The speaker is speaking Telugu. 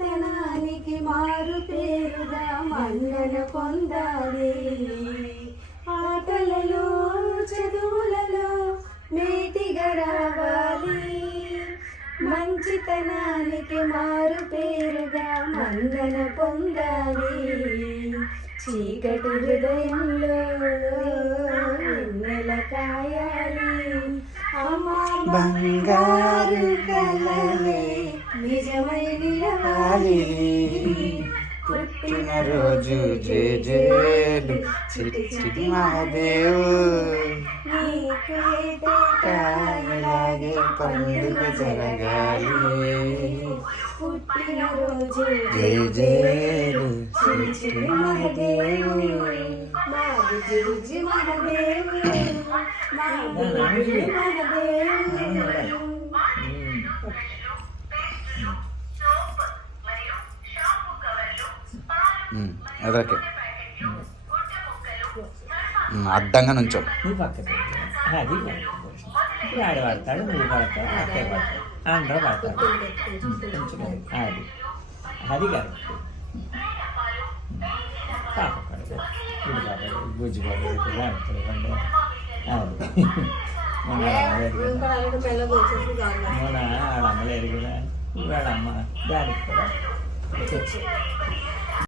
తనానికి మారు పేరుగా మన్నన పొందాలి. ఆటలలో చదువులలో మేటిగా రావాలి. మంచితనానికి మారు పేరుగా మన్నన పొందాలి. చీకటి హృదయంలో వెన్నెల కాయాలి. బంగారు కలలే నిజమై నిలవాలి. పుట్టినరోజు జేజేలు చిటి చిటి మహాదేవు నీకు కాయలాగే పండుగ జరగాలి. పుట్టినరోజు జేజేలు చిటి చిటి మహాదేవు మా బుజ్జి మహాదేవు మా బుజ్జి మహాదేవు. ఎదరకే అడ్డంగా నుంచో నువ్వు పక్కకి అది ఇప్పుడు ఆడ పడతాడు, నువ్వు పడతావు, అక్కయ్య పడతాడు, అందరూ పడతాడు. అది అది కాదు పాప పడతాడు, ఇప్పుడు పడతాడు, బుజ్జి పడతాడు, అది మొన్న ఆడ అమ్మలేరు కదా, ఇప్పుడు ఆడ అమ్మ దానికి కూడా